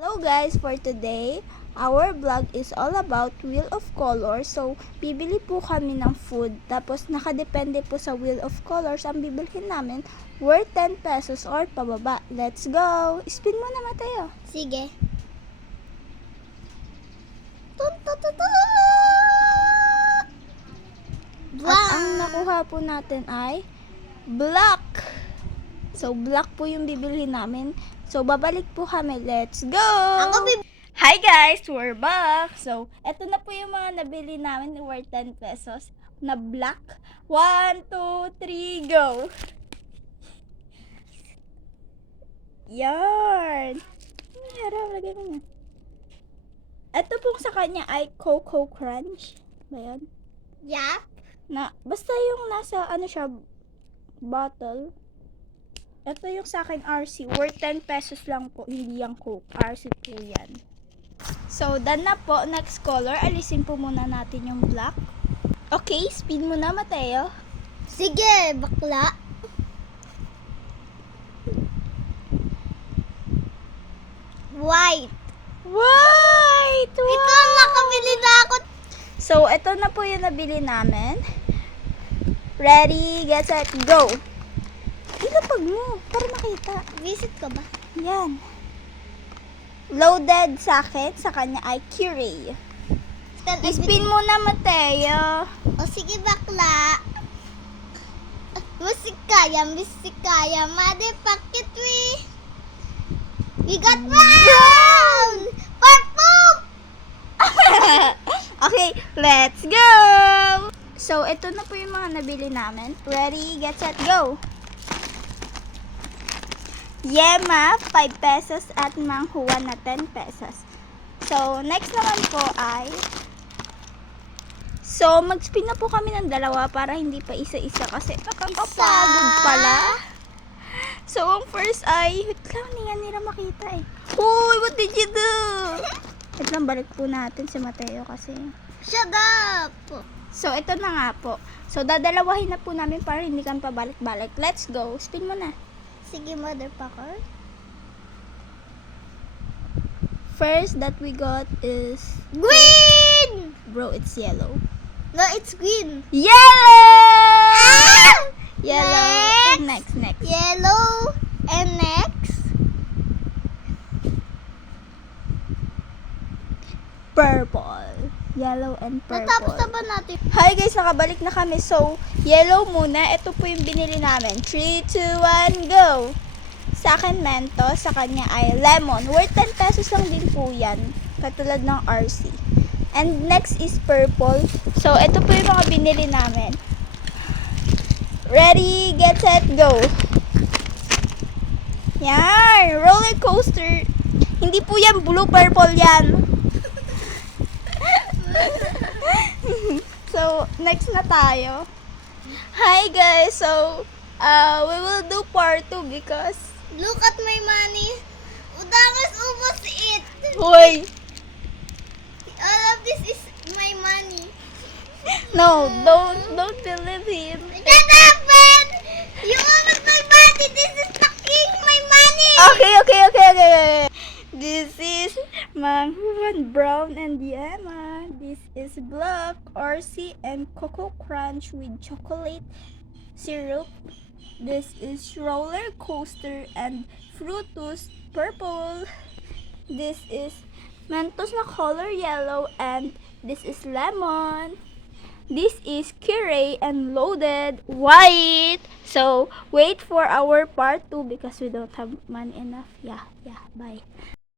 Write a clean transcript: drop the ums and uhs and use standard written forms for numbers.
Hello guys, for today, our vlog is all about Wheel of Colors. So, bibili po kami ng food. Tapos, nakadepende po sa Wheel of Colors ang bibilhin namin worth 10 pesos or pababa. Let's go! Spin mo na, Mateo. Sige. At ang nakuha po natin ay black. So, black po yung bibilhin namin. So, babalik po kami. Let's go! Hi guys! We're back! So, eto na po yung mga nabili namin worth 10 pesos na black. 1, 2, 3, go! Yarn! Harap, lagay mo na. Eto pong sa kanya ay Coco Crunch. Ba yun? Yeah. Basta yung nasa, siya, bottle. Ito yung sa akin RC. Worth 10 pesos lang po. Hindi yung Coke. RC po yan. So, done na po. Next color. Alisin po muna natin yung black. Okay, spin mo na, Mateo. Sige, bakla. White. White! Ito, nakabili na ako. So, ito na po yung nabili namin. Ready, get set, go! Ilapag mo, para makita. Visit ka ba? Yan. Loaded sa akin, sa kanya ay Curie. Spin mo na, Mateo. O sige, bakla. Musikaya, mother pocket we got brown! Purple! Okay, let's go! So, ito na po yung mga nabili namin. Ready, get set, go! Yema, 5 pesos at Manghua na 10 pesos. So, next naman po ay mag-spin na po kami ng dalawa para hindi pa isa-isa kasi nakakapagod pala. So, ang first ay wait lang, hindi nga nila makita eh. Uy, what did you do? Wait lang, balik po natin si Mateo kasi. Shut up! So, ito na nga po. So, dadalawahin na po namin para hindi kami pabalik-balik. Let's go. Spin mo na. Sige, motherfucker. First that we got is Green! bro, it's yellow. No, it's green. Yellow! Yellow. Next. Yellow. And next? Purple. Yellow and purple. Natapos na ba natin? Hi guys, nakabalik na kami. So, yellow muna. Ito po yung binili namin. 3, 2, 1, go! Sa akin, Mentos. Sa kanya ay lemon. Worth 10 pesos lang din po yan. Katulad ng RC. And next is purple. So, ito po yung mga binili namin. Ready, get set, go! Yan! Roller coaster. Hindi po yan blue, purple yan. So, next na tayo. Hi guys! So, we will do part 2 because Look at my money. Udangas almost it. hoy! All of this is my money. No, don't believe him. That happened! You almost my money. This is fucking my money. Okay. This is Manghua Brown and Yema. This is Black, RC, and Coco Crunch with chocolate syrup. This is Roller Coaster and Fruitus Purple. This is Mentos na color yellow and this is lemon. This is Curie and Loaded white. So, wait for our part 2 because we don't have money enough. Yeah, bye.